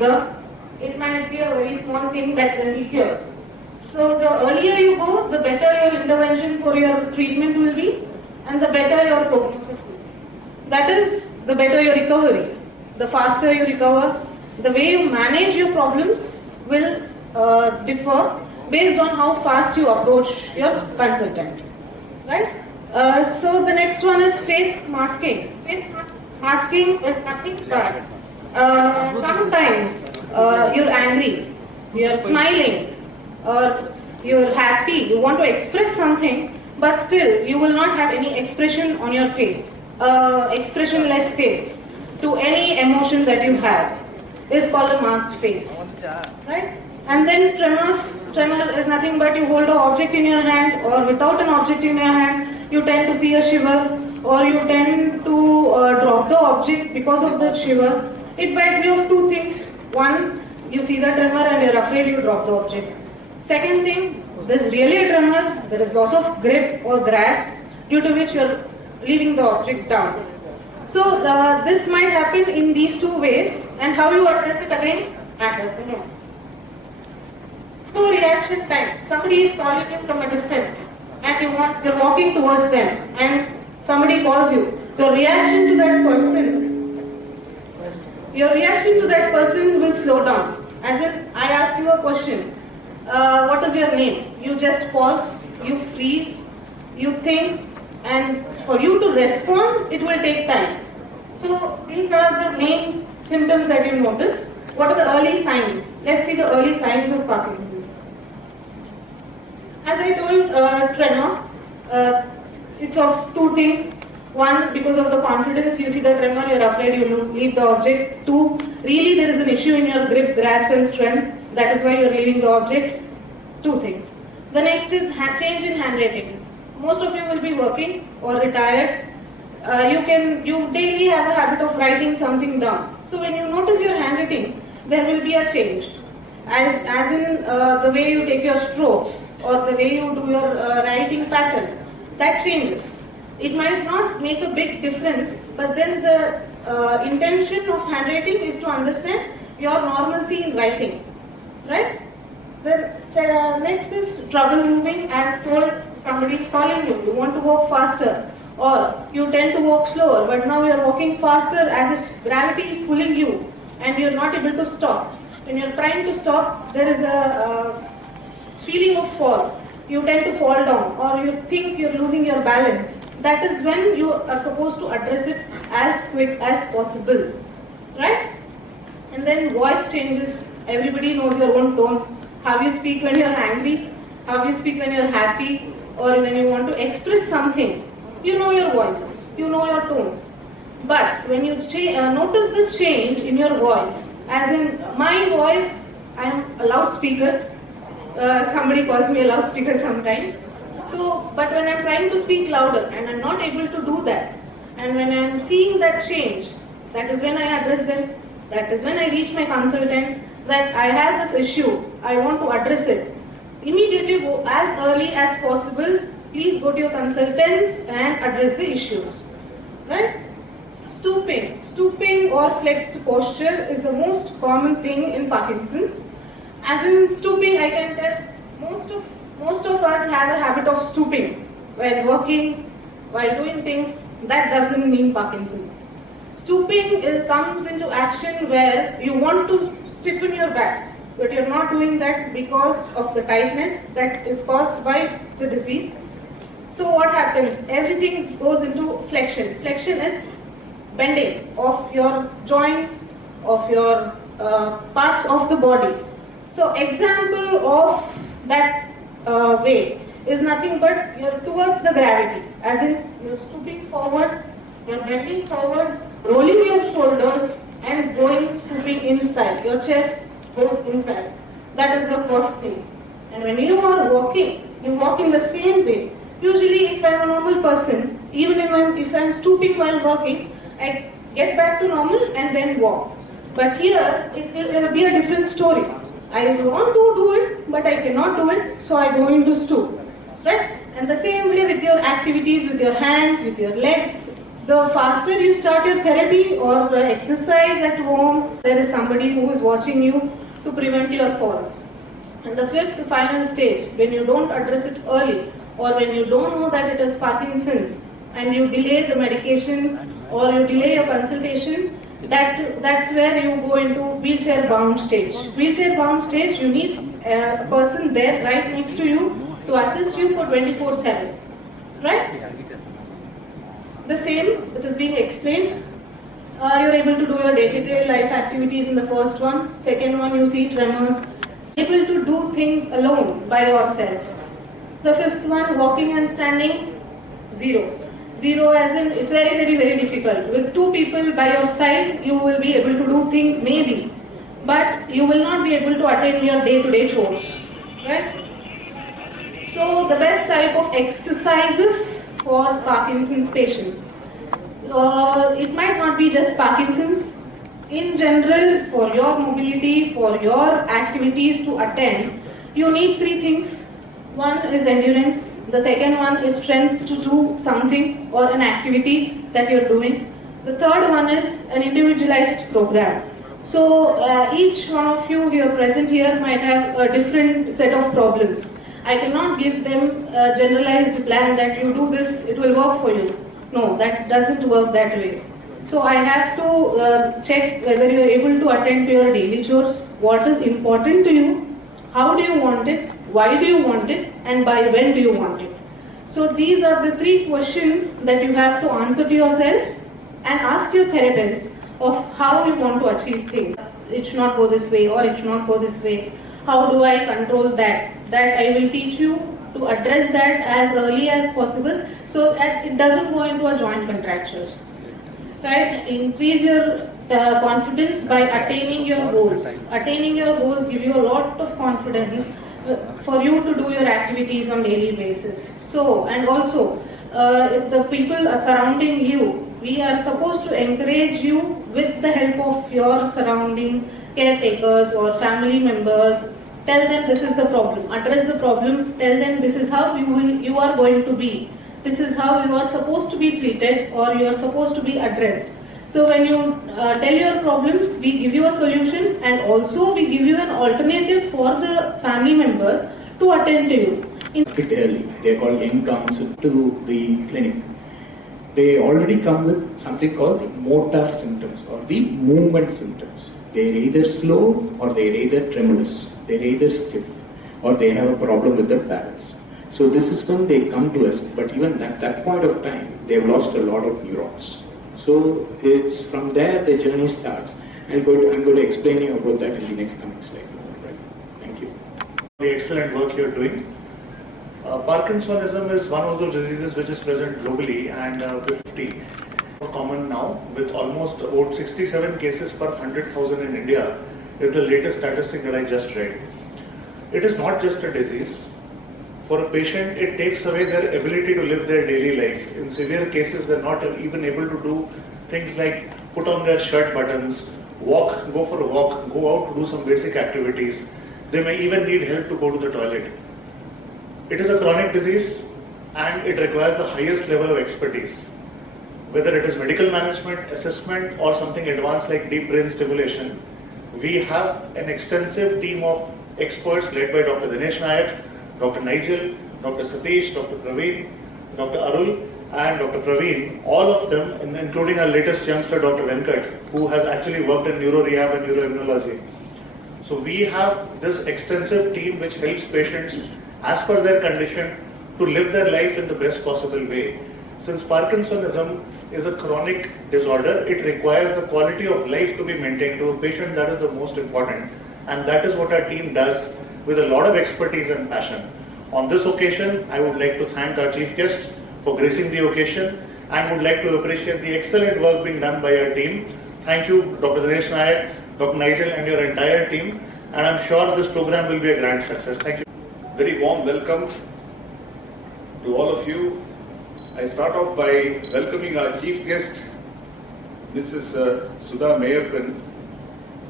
bigger, it might be a very small thing that can be cured. So the earlier you go, the better your intervention for your treatment will be, and the better your prognosis will be. That is, the better your recovery. The faster you recover, the way you manage your problems will differ based on how fast you approach your consultant. Right? So the next one is face masking. Face masking is nothing but sometimes you're angry, you're smiling, or you're happy, you want to express something, but still you will not have any expression on your face. Expressionless face to any emotion that you have is called a masked face. Right? And then tremor is nothing but you hold an object in your hand, or without an object in your hand, you tend to see a shiver, or you tend to drop the object because of the shiver. It might be of two things. One, you see the tremor and you're afraid you drop the object. Second thing, there's really a tremor, there is loss of grip or grasp, due to which you're leaving the object down. So this might happen in these two ways, and how you address it again matters. So reaction time. Somebody is calling you from a distance, and you're walking towards them, and somebody calls you. Your reaction to that person will slow down. As if I ask you a question, what is your name? You just pause, you freeze, you think, and for you to respond, it will take time. So these are the main symptoms that you notice. What are the early signs? Let's see the early signs of Parkinson's. As I told, tremor, it's of two things. One, because of the confidence, you see the tremor, you're afraid you leave the object. Two, really there is an issue in your grip, grasp and strength. That is why you're leaving the object. Two things. The next is change in handwriting. Most of you will be working or retired. You daily have a habit of writing something down. So when you notice your handwriting, there will be a change. As in the way you take your strokes or the way you do your writing pattern, that changes. It might not make a big difference, but then the intention of handwriting is to understand your normalcy in writing, right? The next is trouble moving. As told, somebody is calling you, you want to walk faster, or you tend to walk slower, but now you are walking faster as if gravity is pulling you and you are not able to stop. When you are trying to stop, there is a feeling of fall. You tend to fall down, or you think you are losing your balance. That is when you are supposed to address it as quick as possible, right? And then voice changes. Everybody knows your own tone. How you speak when you are angry, how you speak when you are happy, or when you want to express something. You know your voices, you know your tones. But when you notice the change in your voice, as in my voice, I am a loudspeaker. Somebody calls me a loudspeaker sometimes. So, but when I am trying to speak louder and I am not able to do that, and when I am seeing that change, that is when I address them, that is when I reach my consultant, that I have this issue, I want to address it. Immediately go as early as possible, please go to your consultants and address the issues. Right? Stooping or flexed posture is the most common thing in Parkinson's. As in stooping, I can tell most of us have a habit of stooping while working, while doing things. That doesn't mean Parkinson's. Stooping comes into action where you want to stiffen your back, but you're not doing that because of the tightness that is caused by the disease. So what happens? Everything goes into flexion. Flexion is bending of your joints, of your parts of the body. So example of that way is nothing but you're towards the gravity, as in you're stooping forward, you're bending forward, rolling your shoulders and stooping inside. Your chest goes inside. That is the first thing. And when you are walking, you walk in the same way. Usually if I'm a normal person, even if I'm stooping while walking, I get back to normal and then walk. But here, it will be a different story. I want to do it, but I cannot do it, so I go into stoop. Right? And the same way with your activities, with your hands, with your legs, the faster you start your therapy or exercise at home, there is somebody who is watching you to prevent your falls. And the fifth final stage, when you don't address it early or when you don't know that it is Parkinson's and you delay the medication or you delay your consultation, that's where you go into wheelchair bound stage. Wheelchair bound stage, you need a person there right next to you to assist you for 24/7. Right? The same that is being explained. You're able to do your day-to-day life activities in the first one. Second one, you see tremors. Able to do things alone by yourself. The fifth one, walking and standing, zero. Zero as in, it's very, very, very difficult. With two people by your side, you will be able to do things maybe, but you will not be able to attend your day-to-day chores. Right? So the best type of exercises for Parkinson's patients. It might not be just Parkinson's. In general, for your mobility, for your activities to attend, you need three things. One is endurance. The second one is strength to do something or an activity that you're doing. The third one is an individualized program. So each one of you here present here might have a different set of problems. I cannot give them a generalized plan that you do this, it will work for you. No, that doesn't work that way. So I have to check whether you are able to attend to your daily chores, what is important to you, how do you want it, why do you want it, and by when do you want it. So these are the three questions that you have to answer to yourself and ask your therapist of how you want to achieve things. It should not go this way or it should not go this way. How do I control that? That I will teach you to address that as early as possible so that it doesn't go into a joint contractures. Right? Increase your confidence by attaining your goals. Attaining your goals give you a lot of confidence for you to do your activities on daily basis. So, and also, the people surrounding you, we are supposed to encourage you with the help of your surrounding caretakers or family members. Tell them this is the problem. Address the problem. Tell them this is how you are going to be. This is how you are supposed to be treated or you are supposed to be addressed. So when you tell your problems, we give you a solution and also we give you an alternative for the family members to attend to you. Early. They are called young comes to the clinic. They already come with something called motor symptoms or the movement symptoms. They are either slow or they are either tremulous. They are either stiff or they have a problem with their balance. So this is when they come to us, but even at that point of time, they have lost a lot of neurons. So it's from there the journey starts. I'm going to explain you about that in the next coming slide. Right. Thank you. The excellent work you're doing. Parkinsonism is one of those diseases which is present globally and 50 common now, with almost about 67 cases per 100,000 in India is the latest statistic that I just read. It is not just a disease. For a patient, it takes away their ability to live their daily life. In severe cases, they're not even able to do things like put on their shirt buttons, walk, go for a walk, go out to do some basic activities. They may even need help to go to the toilet. It is a chronic disease and it requires the highest level of expertise. Whether it is medical management, assessment, or something advanced like deep brain stimulation, we have an extensive team of experts led by Dr. Dinesh Nayak, Dr. Nigel, Dr. Satish, Dr. Praveen, Dr. Arul, and Dr. Praveen, all of them, including our latest youngster, Dr. Venkat, who has actually worked in neuro rehab and neuroimmunology. So we have this extensive team which helps patients as per their condition to live their life in the best possible way. Since Parkinsonism is a chronic disorder, it requires the quality of life to be maintained to a patient. That is the most important. And that is what our team does with a lot of expertise and passion. On this occasion, I would like to thank our chief guests for gracing the occasion and would like to appreciate the excellent work being done by our team. Thank you, Dr. Dinesh Nayak, Dr. Nigel, and your entire team. And I'm sure this program will be a grand success. Thank you. Very warm welcome to all of you. I start off by welcoming our chief guest, Mrs. Sudha Mayappan.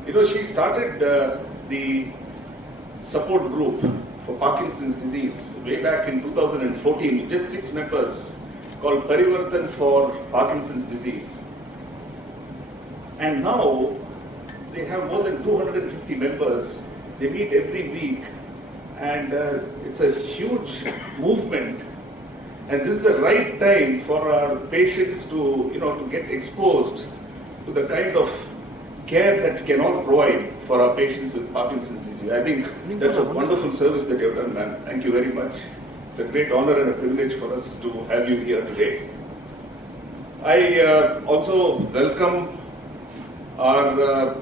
You know, she started the support group for Parkinson's disease way back in 2014 with just 6 members. called Prevalence for Parkinson's disease. And now they have more than 250 members. They meet every week, and it's a huge movement. And this is the right time for our patients to, to get exposed to the kind of care that we can all provide for our patients with Parkinson's disease. I think that's a wonderful service that you've done, ma'am. Thank you very much. It's a great honor and a privilege for us to have you here today. I also welcome our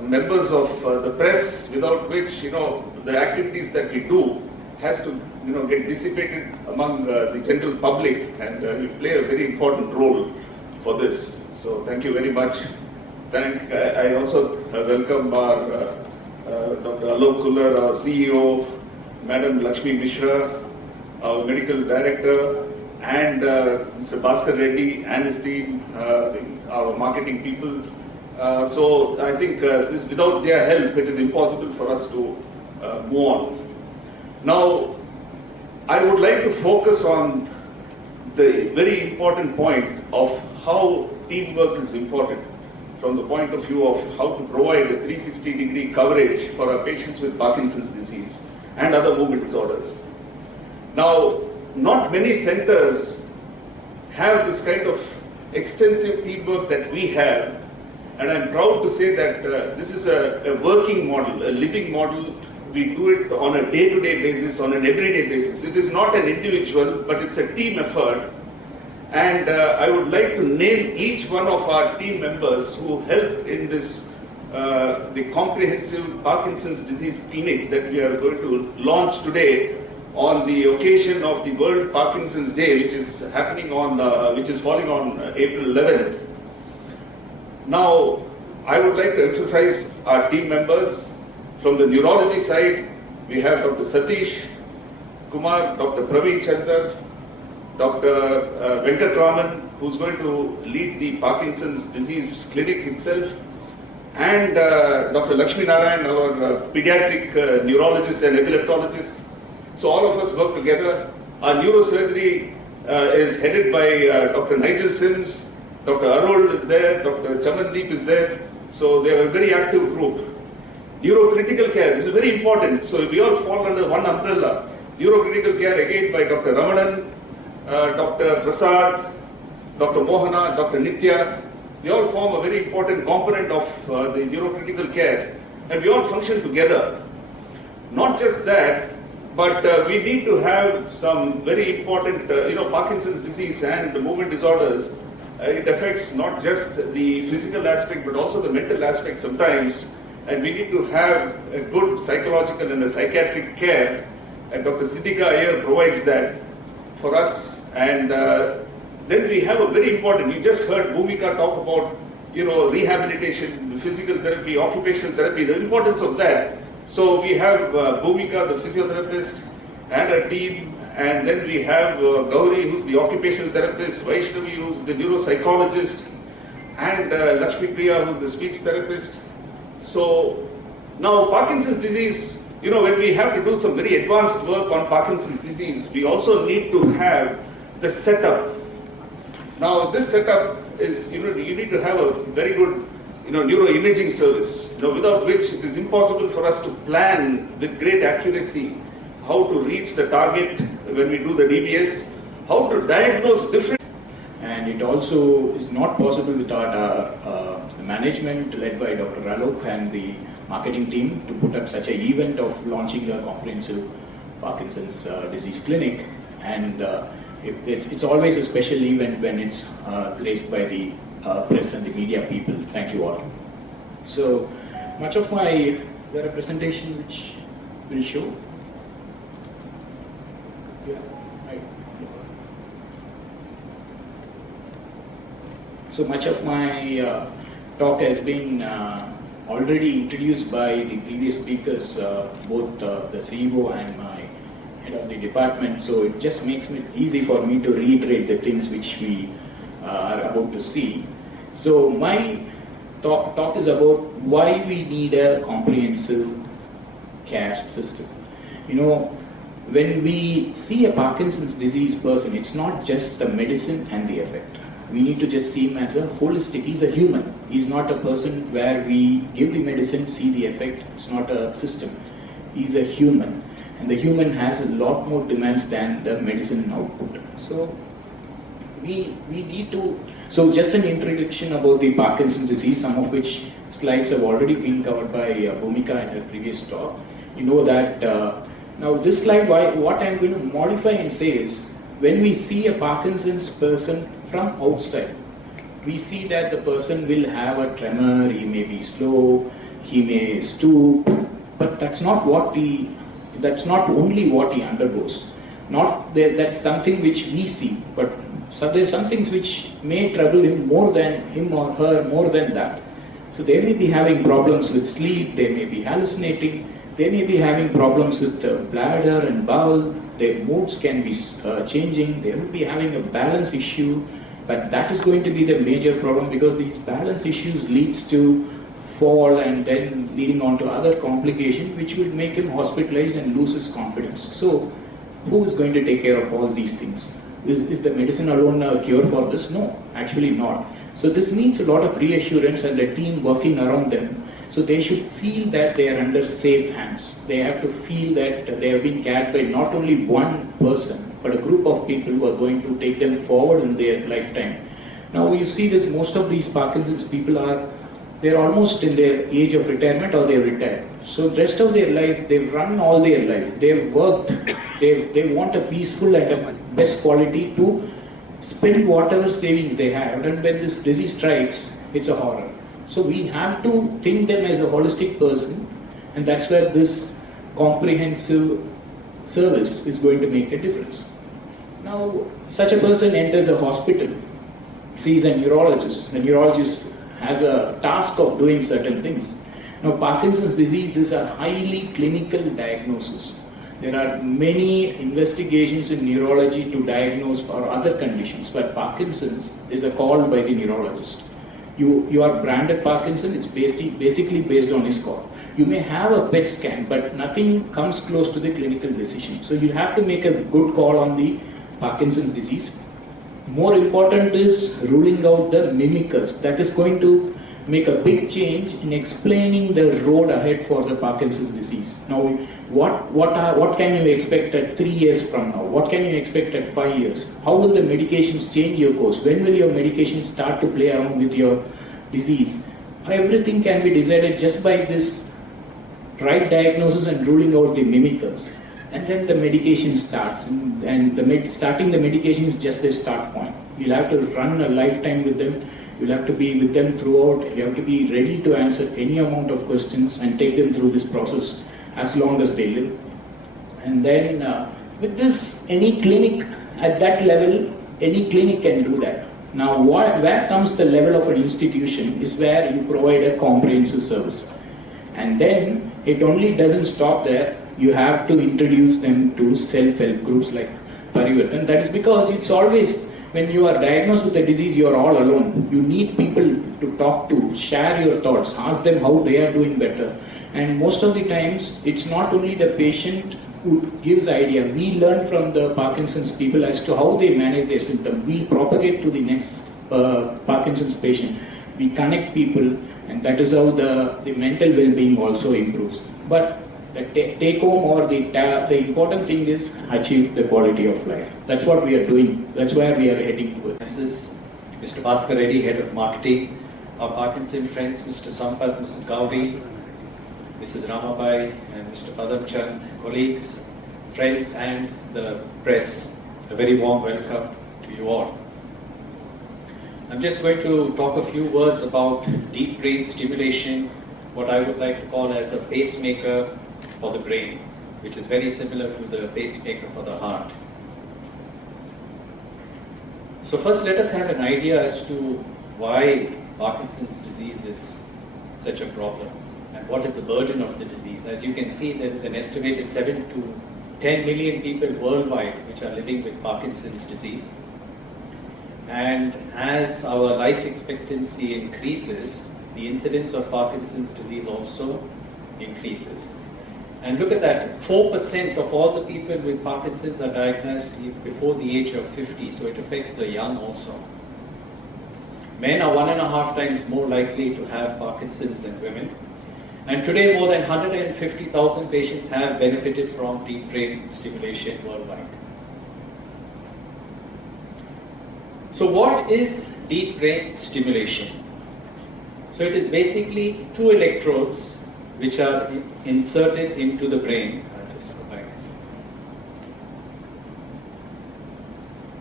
members of the press, without which, the activities that we do has to, get dissipated among the general public, and you play a very important role for this. So thank you very much. I also welcome our Dr. Alok Kullar, our CEO, Madam Lakshmi Mishra, our medical director, and Mr. Bhaskar Reddy and his team, our marketing people. So I think without their help, it is impossible for us to move on. Now, I would like to focus on the very important point of how teamwork is important from the point of view of how to provide a 360-degree coverage for our patients with Parkinson's disease and other movement disorders. Now, not many centers have this kind of extensive teamwork that we have, and I'm proud to say that this is a working model, a living model. We do it on a day-to-day basis, on an everyday basis. It is not an individual, but it's a team effort. And I would like to name each one of our team members who helped in this, the comprehensive Parkinson's disease clinic that we are going to launch today on the occasion of the World Parkinson's Day, which is happening on, which is falling on April 11th. Now, I would like to emphasize our team members. From the neurology side, we have Dr. Satish Kumar, Dr. Praveen Chandar, Dr. Venkatraman, who's going to lead the Parkinson's disease clinic itself, and Dr. Lakshmi Narayan, our pediatric neurologist and epileptologist. So all of us work together. Our neurosurgery is headed by Dr. Nigel Sims, Dr. Arold is there, Dr. Chamandeep is there. So they are a very active group. Neurocritical care, this is very important. So we all fall under one umbrella. Neurocritical care again by Dr. Ramanan, Dr. Prasad, Dr. Mohana, Dr. Nitya. They all form a very important component of the neurocritical care. And we all function together. Not just that, but we need to have some very important, Parkinson's disease and movement disorders. It affects not just the physical aspect, but also the mental aspect sometimes. And we need to have a good psychological and a psychiatric care. And Dr. Siddhika Iyer provides that for us. And then we have a very important, you just heard Bhumika talk about, rehabilitation, physical therapy, occupational therapy, the importance of that. So we have Bhumika, the physiotherapist, and her team. And then we have Gauri, who's the occupational therapist, Vaishnavi, who's the neuropsychologist, and Lakshmi Priya, who's the speech therapist. So now Parkinson's disease, when we have to do some very advanced work on Parkinson's disease, we also need to have the setup. Now this setup is, you need to have a very good, neuroimaging service, without which it is impossible for us to plan with great accuracy how to reach the target when we do the DBS, how to diagnose different. And it also is not possible without our management led by Dr. Alok and the marketing team to put up such an event of launching a comprehensive Parkinson's disease clinic. And it's always a special event when it's graced by the press and the media people. Thank you all. So much of my, there a presentation which will show. Yeah, right. So much of my talk has been already introduced by the previous speakers, both the CEO and my head of the department. So it just makes it easy for me to reiterate the things which we are about to see. So my talk is about why we need a comprehensive care system. when we see a Parkinson's disease person, it's not just the medicine and the effect. We need to just see him as a holistic. He's a human. He's not a person where we give the medicine, see the effect. It's not a system. He's a human. And the human has a lot more demands than the medicine output. So we need to, so just an introduction about the Parkinson's disease, some of which slides have already been covered by Bhumika in her previous talk. You know that, now this slide, what I'm going to modify and say is, when we see a Parkinson's person from outside, we see that the person will have a tremor, he may be slow, he may stoop, but that's not only what he undergoes. That's something which we see, but so there's some things which may trouble him more than him or her, more than that. So they may be having problems with sleep, they may be hallucinating, they may be having problems with the bladder and bowel, their moods can be changing, they will be having a balance issue, but that is going to be the major problem because these balance issues leads to fall and then leading on to other complications which will make him hospitalized and lose his confidence. So who is going to take care of all these things? Is the medicine alone a cure for this? No, actually not. So this needs a lot of reassurance and a team working around them. So they should feel that they are under safe hands. They have to feel that they are being cared by not only one person, but a group of people who are going to take them forward in their lifetime. Now you see this, most of these Parkinson's people they're almost in their age of retirement or they're retired. So the rest of their life, they've run all their life, they've worked, they want a peaceful and a best quality to spend whatever savings they have. And when this disease strikes, it's a horror. So we have to think them as a holistic person, and that's where this comprehensive service is going to make a difference. Now, such a person enters a hospital, sees a neurologist. The neurologist has a task of doing certain things. Now, Parkinson's disease is a highly clinical diagnosis. There are many investigations in neurology to diagnose for other conditions, but Parkinson's is a call by the neurologist. You are branded Parkinson, it's basically based on his call. You may have a PET scan, but nothing comes close to the clinical decision. So you have to make a good call on the Parkinson's disease. More important is ruling out the mimickers. That is going to make a big change in explaining the road ahead for the Parkinson's disease. Now, what can you expect at 3 years from now? What can you expect at 5 years? How will the medications change your course? When will your medications start to play around with your disease? Everything can be decided just by this right diagnosis and ruling out the mimickers. And then the medication starts, and starting the medication is just the start point. You'll have to run a lifetime with them. You'll have to be with them throughout. You have to be ready to answer any amount of questions and take them through this process as long as they live. And then with this, any clinic at that level, any clinic can do that. Now, where comes the level of an institution is where you provide a comprehensive service. And then it only doesn't stop there. You have to introduce them to self-help groups like Parivartan. That is because it's always, when you are diagnosed with a disease, you are all alone. You need people to talk to, share your thoughts, ask them how they are doing better. And most of the times, it's not only the patient who gives idea. We learn from the Parkinson's people as to how they manage their symptoms. We propagate to the next Parkinson's patient. We connect people, and that is how the mental well-being also improves. But the take home or the important thing is achieve the quality of life. That's what we are doing. That's where we are heading towards. This is Mr. Bhaskar Reddy, Head of Marketing. Our Parkinson friends, Mr. Sampath, Mrs. Gauri, Mrs. Ramabai, and Mr. Padam Chand, colleagues, friends, and the press. A very warm welcome to you all. I'm just going to talk a few words about deep brain stimulation, what I would like to call as a pacemaker for the brain, which is very similar to the pacemaker for the heart. So first, let us have an idea as to why Parkinson's disease is such a problem and what is the burden of the disease. As you can see, there is an estimated 7 to 10 million people worldwide which are living with Parkinson's disease. And as our life expectancy increases, the incidence of Parkinson's disease also increases. And look at that, 4% of all the people with Parkinson's are diagnosed before the age of 50, so it affects the young also. Men are 1.5 times more likely to have Parkinson's than women. And today, more than 150,000 patients have benefited from deep brain stimulation worldwide. So what is deep brain stimulation? So it is basically 2 electrodes which are inserted into the brain. I'll just go back.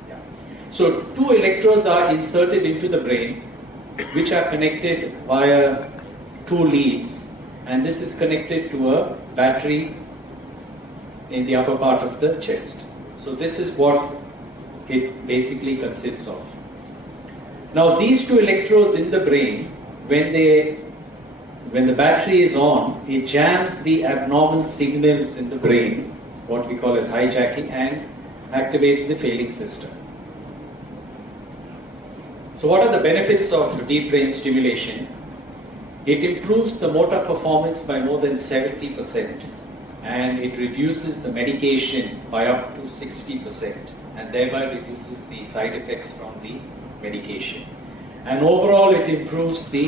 Yeah. So 2 electrodes are inserted into the brain which are connected via 2 leads, and this is connected to a battery in the upper part of the chest. So this is what it basically consists of. Now these 2 electrodes in the brain, when the battery is on, it jams the abnormal signals in the brain, what we call as hijacking, and activates the failing system. So what are the benefits of deep brain stimulation? It improves the motor performance by more than 70%, and it reduces the medication by up to 60%, and thereby reduces the side effects from the medication. And overall, it improves the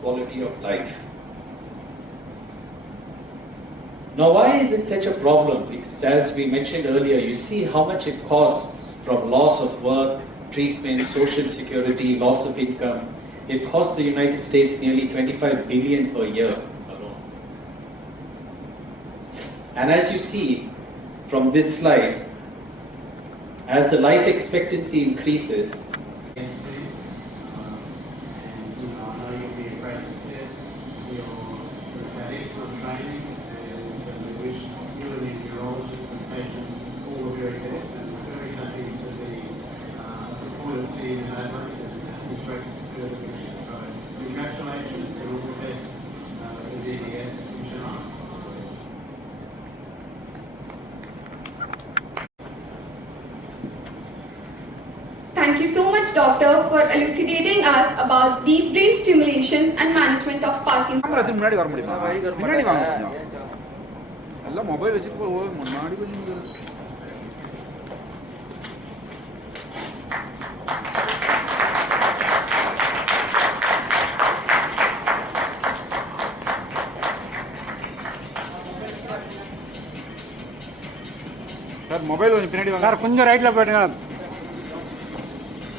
quality of life. Now, why is it such a problem? Because as we mentioned earlier, you see how much it costs from loss of work, treatment, social security, loss of income. It costs the United States nearly $25 billion per year alone. And as you see from this slide, as the life expectancy increases, Thank you so much, Doctor, for elucidating us about deep brain stimulation and management of Parkinson. Mobile கொஞ்சம் பின்னாடி வாங்க sir, கொஞ்சம் ரைட்ல போயிடுங்க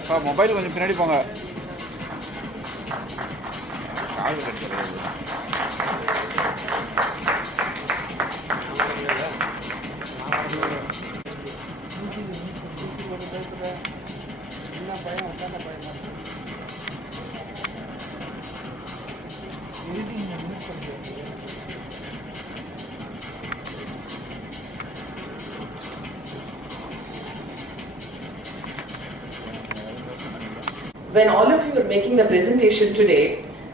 sir. Mobile கொஞ்சம் பின்னாடி போங்க. கால் கடிக்கிறது. என்ன பயம் உட்கார்ந்த பயம். When all of you were making the presentation today,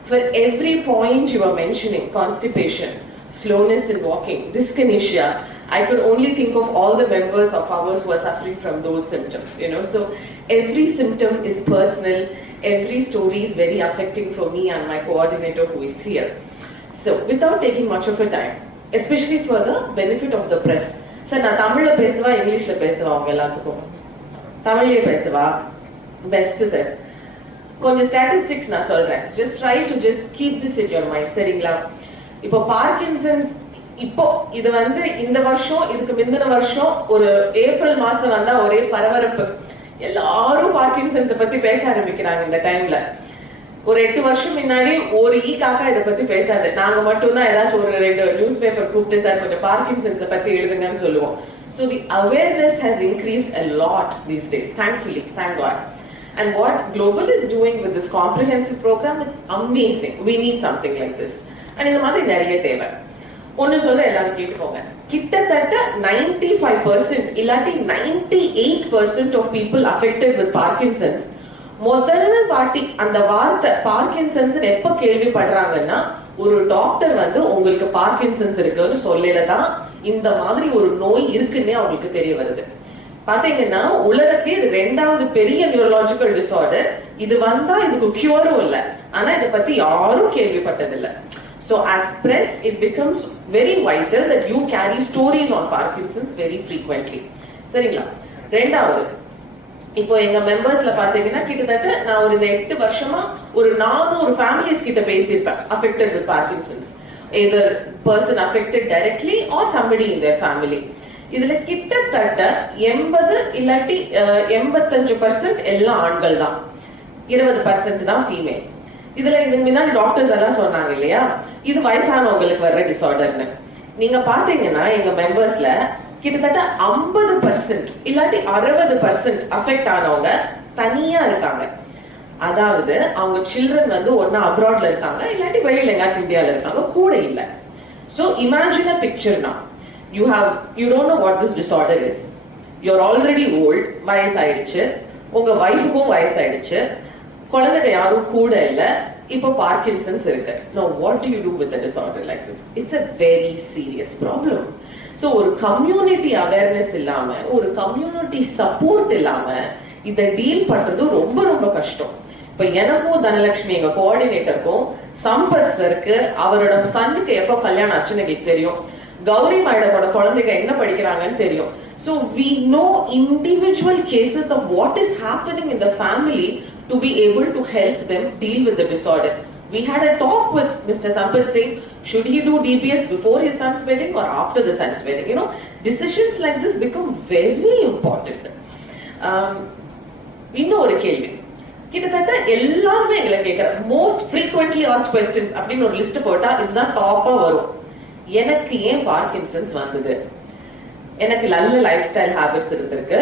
for every point you were mentioning, constipation, slowness in walking, dyskinesia, I could only think of all the members of ours who are suffering from those symptoms, So every symptom is personal, every story is very affecting for me and my coordinator who is here. So without taking much of a time, especially for the benefit of the press. Sir, na Tamil la pesava, English la pesava avanga ellathukkum. Tamil la pesava, best sir. கொஞ்சம் statistics நான் சொல்றேன். Just try to just keep this in your mind. சரிங்களா? இப்போ Parkinson's, இப்போ இது இந்த வருஷம், இதுக்கு முந்தின வருஷம் ஒரு ஏப்ரல் மாசம் வந்தா ஒரே பரபரப்பு. எல்லாரும் பார்க்கின்சன்ஸை பத்தி பேச ஆரம்பிக்கிறாங்க இந்த டைம்ல. ஒரு 8 வருஷம் முன்னாடி ஒரு காக்கா இதை பத்தி பேசாது. நாங்க மட்டும்தான் ஏதாச்சும் ஒரு 2 நியூஸ் பேப்பர் கூப்பிட்டு சார் கொஞ்சம் பார்க்கின்சன்ஸை பத்தி எழுதுங்கன்னு சொல்லுவோம். So the awareness has increased a lot these days, thankfully, thank God. And what Global is doing with this comprehensive program is amazing. We need something like this. And இந்த மாதிரி நிறைய தேவை. ஒன்னு சொல்ல எல்லாரும் கேட்டுக்கோங்க. கிட்டத்தட்ட 95% இல்லாட்டி 98% of people affected with Parkinson's முதல் வாட்டி அந்த வார்த்தை பார்க்கின்சன்ஸ் எப்ப கேள்விப்படுறாங்கன்னா, ஒரு டாக்டர் உங்களுக்கு பார்க்கின்சன்ஸ் இருக்குன்னு சொல்லலதான் இந்த மாதிரி ஒரு நோய் இருக்குன்னே அவங்களுக்கு தெரிய வருது. பாத்தீங்கன்னா உலகத்திலே இது 2வது பெரிய நியூரலாஜிக்கல் டிசார்டர். இது வந்தா இதுக்கு கியூரும் இல்ல, ஆனா இதை பத்தி யாரும் கேள்விப்பட்டதில்லை. So as press, it becomes very vital that you carry stories on Parkinson's very frequently. சரிங்களா? ரெண்டாவது, இப்போ எங்க மெம்பர்ஸ்ல பாத்தீங்கன்னா கிட்டத்தட்ட நான் ஒரு 8 வருஷமா ஒரு 400 ஃபேமிலிஸ் கிட்ட பேசியிருப்பேன் affected with Parkinson's, either person affected directly or somebody in their family. இதுல கிட்டத்தட்ட 80 இல்லாட்டி 85% எல்லாம் ஆண்கள் தான், 20% தான் ஃபீமேல். இதுல இதுக்கு முன்னாடி டாக்டர்ஸ் எல்லாம் சொன்னாங்க இல்லையா, இது வயசானவங்களுக்கு வர்ற டிசார்டர்னு. நீங்க பாத்தீங்கன்னா எங்க மெம்பர்ஸ்ல கிட்டத்தட்ட 50% இல்லாட்டி 60% அஃபெக்ட் ஆனவங்க தனியா இருக்காங்க. அதாவது அவங்க சில்ட்ரன் வந்து ஒன்னா அப்ராட்ல இருக்காங்க, இல்லாட்டி வெளியில எங்காச்சும் இந்தியால இருக்காங்க, கூட இல்ல. So imagine a picture now. You don't know what this disorder is. You're already old, வயசாயிடுச்சு, உங்க வைஃபுக்கும் வயசாயிடுச்சு, குழந்தைங்க யாரும் கூட இல்ல, இப்போ பார்க்கின்சன்ஸ் இருக்கு. Now what do you do with a disorder like this? It's a very serious problem. So ஒரு கம்யூனிட்டி அவேர்னஸ் இல்லாம, ஒரு கம்யூனிட்டி சப்போர்ட் இல்லாம இதை டீல் பண்றது ரொம்ப ரொம்ப கஷ்டம். இப்ப எனக்கும் தனலட்சுமி எங்க கோஆர்டினேட்டருக்கும் சம்பத் சருக்கு அவரோட சன்னுக்கு எப்போ கல்யாணம் ஆச்சுன்னு எங்களுக்கு தெரியும், கௌரி மேடமோட குழந்தைங்க என்ன படிக்கிறாங்கன்னு தெரியும். So we know individual cases of what is happening in the family to be able to help them deal with the disorder. We had a talk with Mr. Sampath saying, should he do DBS before his son's wedding or after the son's wedding? You know, decisions like this become very important. இன்னொரு கேள்வி, கிட்டத்தட்ட எல்லாருமே எங்களை கேட்கிற most frequently asked questions அப்படின்னு ஒரு list போட்டா இதுதான் டாப்பா வரும். எனக்கு ஏன் பார்க்கின்சன்ஸ் வந்தது? எனக்கு நல்ல லைஃப் ஸ்டைல் ஹேபிட்ஸ் இருந்திருக்கு,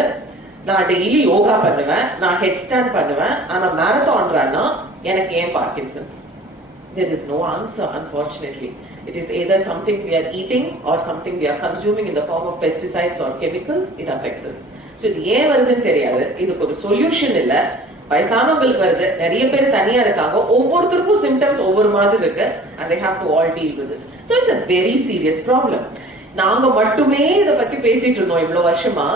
நான் டெய்லி யோகா பண்ணுவேன், நான் ஹெட் ஸ்டாண்ட் பண்ணுவேன், ஆனா மேரத்தான் ரன்னா எனக்கு ஏன் Parkinson's? There is no answer, unfortunately. It is either something we are eating or something we are consuming in the form of pesticides or chemicals. It affects us. So இது ஏன் வருதுன்னு தெரியாது, இதுக்கு ஒரு சொல்யூஷன் இல்ல. வயசானவங்களுக்கு வருது, நிறைய பேர் தனியா இருக்காங்க, ஒவ்வொருத்தருக்கும் சிம்டம்ஸ் ஒவ்வொரு மாதிரி இருக்கு, and they have to all deal with this. So it's a very serious problem. நாங்க மட்டுமே இதை பத்தி பேசிட்டு இருந்தோம் இவ்வளவு வருஷமா,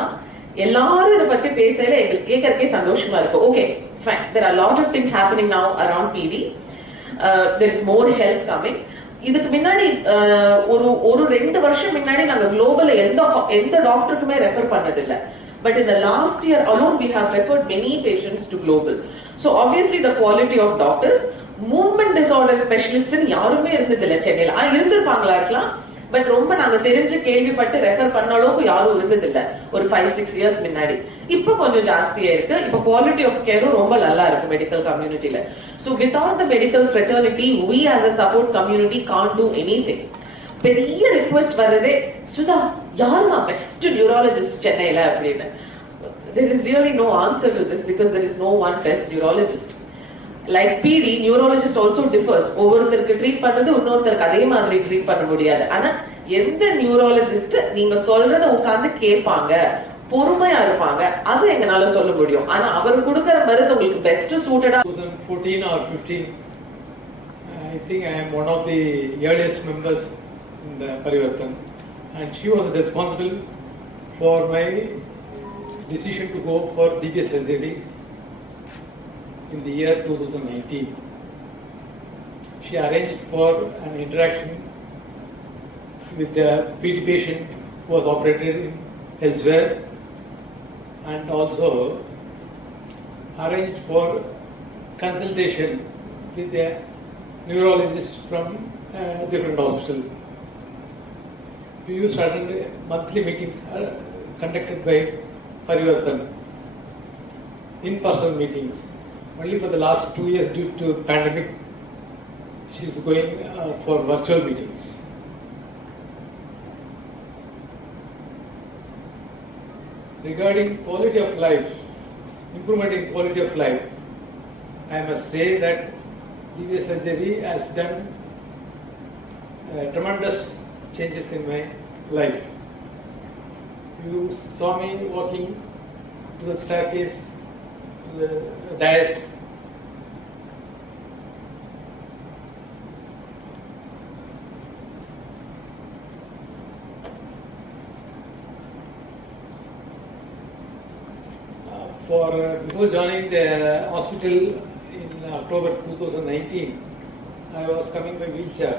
எல்லாரும் இதை பத்தி பேசல எங்களுக்கு கேட்கறதுக்கே சந்தோஷமா இருக்கு. Okay fine, there are a lot of things happening now around PD. There is more help coming. இதுக்கு முன்னாடி ஒரு 2 வருஷம் முன்னாடி நாங்க குளோபல்ல எந்த டாக்டருக்குமே ரெஃபர் பண்ணது இல்ல. But in the last year alone we have referred many patients to global. So obviously the quality of doctors, movement disorder specialist யாருமே இருந்தது இல்ல சென்னையில. இருந்திருப்பாங்களா இருக்கலாம், பட் ரொம்ப நாங்க தெரிஞ்சு கேள்விப்பட்டு ரெஃபர் பண்ண அளவுக்கு யாரும் இருந்தது இல்ல ஒரு 5-6 இயர்ஸ் முன்னாடி. இப்போ கொஞ்சம் ஜாஸ்தியா இருக்கு. இப்போ குவாலிட்டி ஆஃப் கேரும் ரொம்ப நல்லா இருக்கு medical கம்யூனிட்டில. So without the medical fraternity, we as a support community can't do anything. பெரிய ரிக்வெஸ்ட் வருதே, சுதா யாருமா பெஸ்ட் நியூராலஜிஸ்ட் சென்னையில அப்படின்னு. There is really no answer to this because there is no one best neurologist. Like PD, neurologist also differs. ஒவ்வொருத்தருக்கு treat பண்றது இன்னொருத்தருக்கு அதே மாதிரி ட்ரீட் பண்ண முடியாது. ஆனா எந்த நியூராலஜிஸ்ட் நீங்க சொல்றத உட்கார்ந்து கேட்பாங்க, பொறுமையா இருப்பாங்க, அது எங்கனால சொல்ல முடியும். ஆனா அவர் கொடுக்கிற மருந்து உங்களுக்கு best சூட்டடா. 2014 or 15, I think I am one of the earliest members in the Parivartan, and she was responsible for my decision to go for DBS SDD in the year 2019. She arranged for an interaction with the PD patient who was operated in elsewhere, and also arranged for consultation with a neurologist from different hospital. We used to attend monthly meetings conducted by Parivartan, in-person meetings. Only for the last 2 years due to pandemic, she is going for virtual meetings. Regarding quality of life, improvement in quality of life, I must say that DBS surgery has done tremendous changes in my life. You saw me walking to the staircase, to the dais. Before joining the hospital in October 2019, I was coming by wheelchair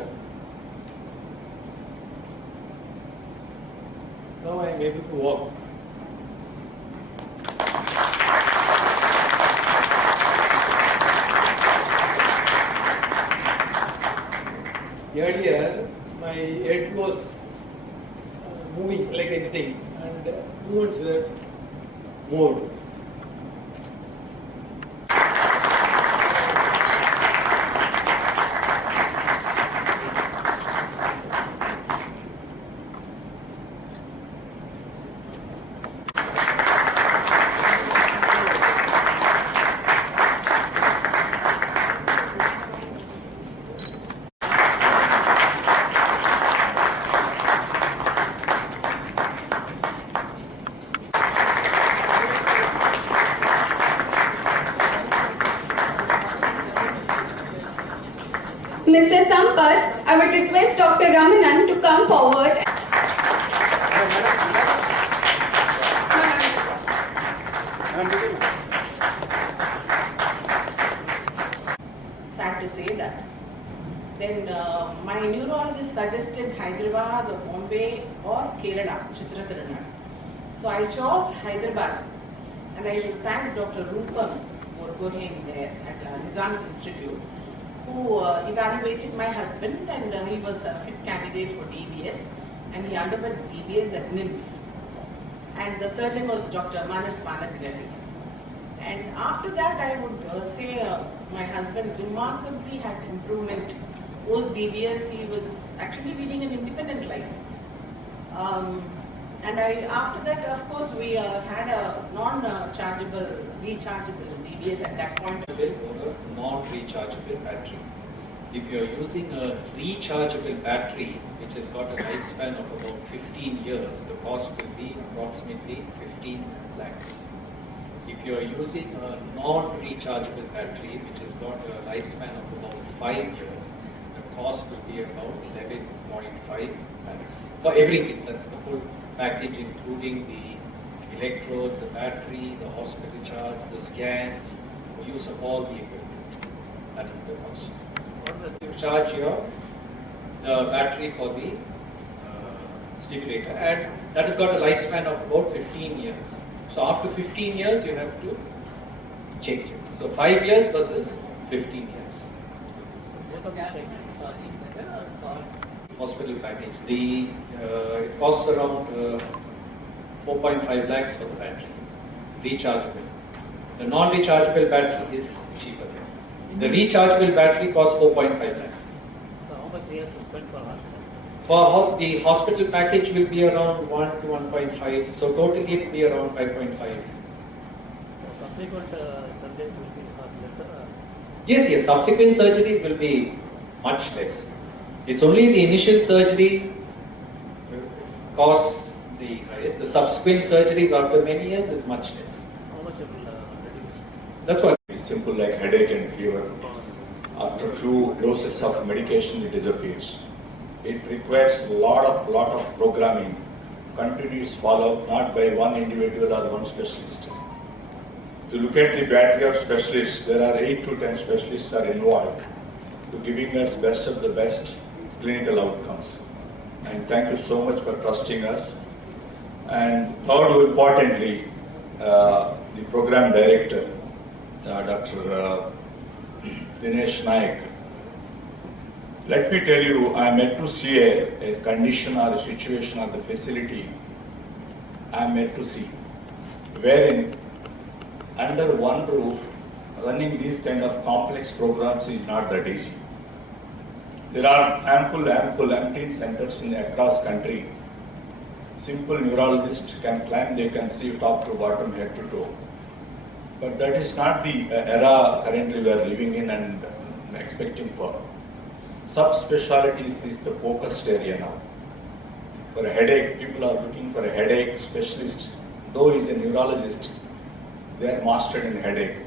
am able to walk. Earlier, my head was moving like anything, and movements were more. Mr. Sampath, I would request Dr. Ramanan to come forward. Sad to say that. Then my neurologist suggested Hyderabad or Bombay or Kerala, Chitrathirunal. So I chose Hyderabad, and I should thank Dr. Rupam Morgohin there at Nizam's Institute, who evaluated my husband, and he was a fit candidate for DBS, and he underwent DBS at NIMS. And the surgeon was Dr. Manas Panagreddy. And after that, I would say my husband remarkably had improvement. Post DBS, he was actually leading an independent life. And after that, of course, we had a non-chargeable, rechargeable DBS at that point. Or a non-rechargeable battery. If you are using a rechargeable battery, which has got a lifespan of about 15 years, the cost will be approximately 15 lakhs. If you are using a non-rechargeable battery, which has got a lifespan of about 5 years, the cost will be about 11.5 lakhs. For everything, that's the full package, including the electrodes, the battery, the hospital charge, the scans, the use of all the equipment. That is the cost. You charge your battery for the stimulator, and that has got a lifespan of about 15 years. So after 15 years, you have to change it. So 5 years versus 15 years. Hospital package. It costs around 4.5 lakhs for the battery, rechargeable. The non-rechargeable battery is cheaper. The rechargeable battery costs 4.5 lakhs. So how much he has to spend for hospital? For the hospital package will be around 1 to 1.5. So totally it will be around 5.5. So subsequent surgeries will be cost lesser? Yes, subsequent surgeries will be much less. It's only the initial surgery costs the highest. The subsequent surgeries after many years is much less. How much it will reduce? That's what. It's simple like headache and fever. After few doses of medication, it disappears. It requires a lot of programming, continuous follow-up, not by one individual or one specialist. If you look at the battery of specialists, there are 8 to 10 specialists are involved to giving us best of the best clinical outcomes. And thank you so much for trusting us. And third, importantly, the program director, Dr. Dinesh Naik. Let me tell you, I am yet to see a condition or a situation of the facility. I am yet to see wherein under one roof running these kind of complex programs is not that easy. There are ample empty centers across country. Simple neurologist can climb, they can see top to bottom, head to toe. But that is not the era currently we are living in and expecting for. Subspecialties is the focused area now. For a headache, people are looking for a headache specialist. Though he is a neurologist, they are mastered in headache.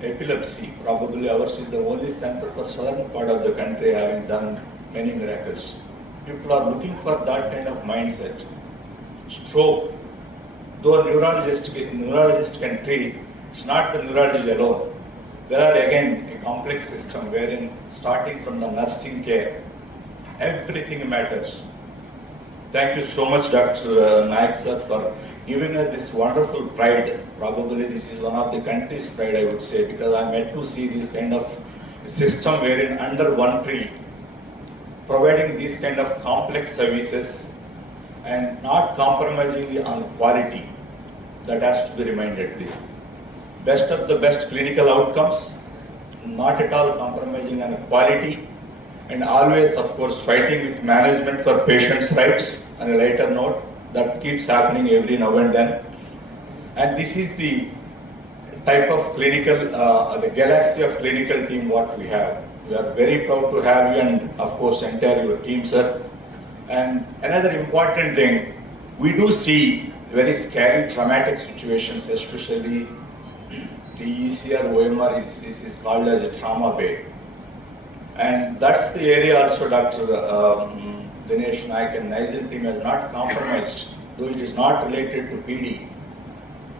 Epilepsy, probably ours is the only center for southern part of the country having done many miracles. People are looking for that kind of mindset. Stroke, though a neurologist can treat, it's not the neurology alone. There are again a complex system wherein starting from the nursing care, everything matters. Thank you so much, Dr. Naik sir, for giving us this wonderful pride. Probably this is one of the country's pride, I would say, because I'm yet to see this kind of system wherein under one tree, providing these kind of complex services and not compromising on quality. That has to be reminded, please. Best of the best clinical outcomes, not at all compromising on quality, and always, of course, fighting with management for patients' rights. On a lighter note, that keeps happening every now and then. And this is the type of clinical, the galaxy of clinical team what we have. We are very proud to have you and, of course, entire your team, sir. And another important thing, we do see very scary, traumatic situations, especially the ECR OMR is called as a trauma bay. And that's the area also Dr. Dinesh Naik and Nigel team has not compromised, though it is not related to PD.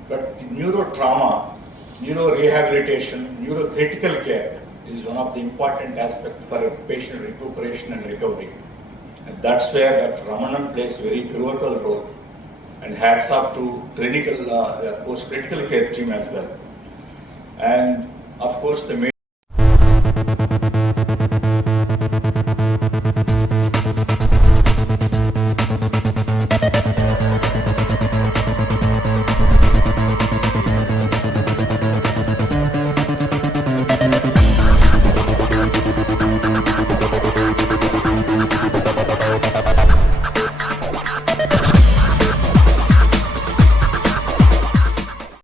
But the neurotrauma, neurorehabilitation, neurocritical care is one of the important aspects for a patient recuperation and recovery. And that's where Dr. Ramanan plays a very pivotal role. And hats off to clinical, post-critical care team as well. And of course, the